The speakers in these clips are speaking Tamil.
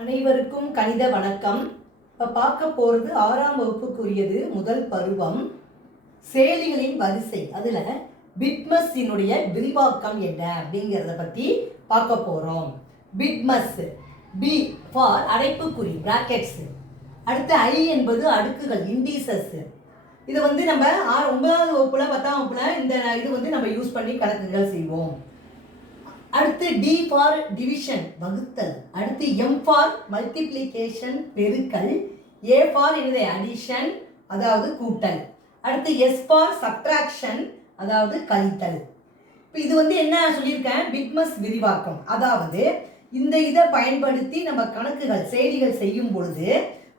அனைவருக்கும் கணித வணக்கம். இப்போ பார்க்க போகிறது ஆறாம் வகுப்புக்குரியது முதல் பருவம். செயலிகளின் வரிசை. அதில் பிட்மஸினுடைய விரிவாக்கம் என்ன அப்படிங்கிறத பற்றி பார்க்க போகிறோம் பிட்மஸ் பி ஃபார் அடைப்புக்குறி பிராக்கெட்ஸ் அடுத்து ஐ என்பது அடுக்குகள் இண்டீசஸ் இதை வந்து நம்ம ஆறு ஒன்பதாவது வகுப்புல பத்தாம் வகுப்புல இந்த இது வந்து நம்ம யூஸ் பண்ணி கணக்குகள் செய்வோம். அடுத்து டி ஃபார் டிவிஷன் வகுத்தல். அடுத்து எம் ஃபார் மல்டிப்ளிகேஷன் பெருக்கல். ஏ ஃபார் என்னது? அடிஷன் அதாவது கூட்டல். அடுத்து எஸ் ஃபார் சப்ட்ராக்ஷன் அதாவது கழித்தல். இப்போ இது வந்து என்ன சொல்லியிருக்கேன்? பிக்மஸ் விரிவாக்கம். அதாவது இந்த இதை பயன்படுத்தி நம்ம கணக்குகள் செயலிகள் செய்யும் பொழுது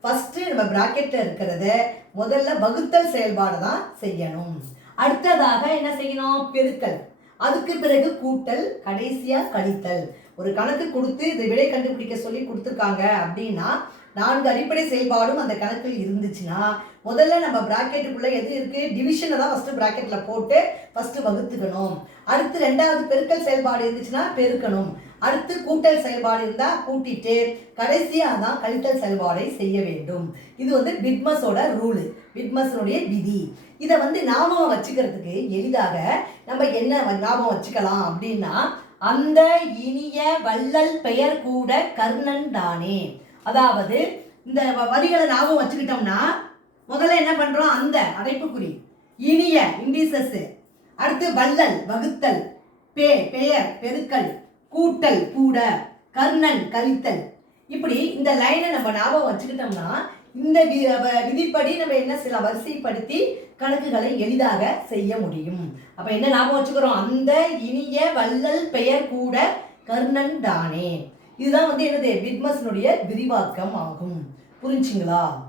ஃபஸ்ட்டு நம்ம ப்ராக்கெட்டில் இருக்கிறத முதல்ல வகுத்தல் செயல்பாடு தான் செய்யணும். அடுத்ததாக என்ன செய்யணும்? பெருக்கல். அதுக்கு பிறகு கூட்டல் கடைசியா கழித்தல். ஒரு கணக்கு கொடுத்து இதை விடை கண்டுபிடிக்க சொல்லி கொடுத்துருக்காங்க அப்படின்னா நான்கு அடிப்படை செயல்பாடும் அந்த கணக்கில் இருந்துச்சுன்னா முதல்ல நம்ம பிராக்கெட்டுக்குள்ள எது இருக்கு? டிவிஷனை தான் ஃபர்ஸ்ட் பிராக்கெட்ல போட்டு ஃபர்ஸ்ட் வகுத்துக்கணும். அடுத்து ரெண்டாவது பெருக்கல் செயல்பாடு இருந்துச்சுன்னா பெருக்கணும். அடுத்து கூட்டல் செயல்பாடு இருந்தால் கூட்டிட்டு கடைசியாக தான் கழித்தல் செயல்பாடை செய்ய வேண்டும். இது வந்து பிட்மஸோட ரூலு பிட்மஸனுடைய விதி. இதை வந்து ஞாபகம் வச்சுக்கிறதுக்கு எளிதாக நம்ம என்ன வ- ஞாபகம் வச்சுக்கலாம் அப்படின்னா அந்த இனிய வள்ளல் பெயர் கூட கர்ணன் தானே. அதாவது இந்த வ- வரிகளை ஞாபகம் வச்சுக்கிட்டோம்னா முதல்ல என்ன பண்ணுறோம் அந்த அடைப்புக்குறி. இனிய இண்டிசஸ். அடுத்து வள்ளல் வகுத்தல் பே பெயர் பெருக்கல். கூட்டல் கூட கர்ணன் கழித்தல் இப்படி இந்த லைனை நம்ம ஞாபகம் வச்சுக்கிட்டோம்னா இந்த வி- வ- விதிப்படி நம்ம என்ன சில வரிசைப்படுத்தி கணக்குகளை எளிதாக செய்ய முடியும். அப்ப என்ன ஞாபகம் வச்சுக்கிறோம்? அந்த இனிய வள்ளல் பெயர் கூட கர்ணன் தானே. இதுதான் வந்து என்னது? பிட்மஸ்னுடைய விரிவாக்கம் ஆகும். புரிஞ்சுங்களா?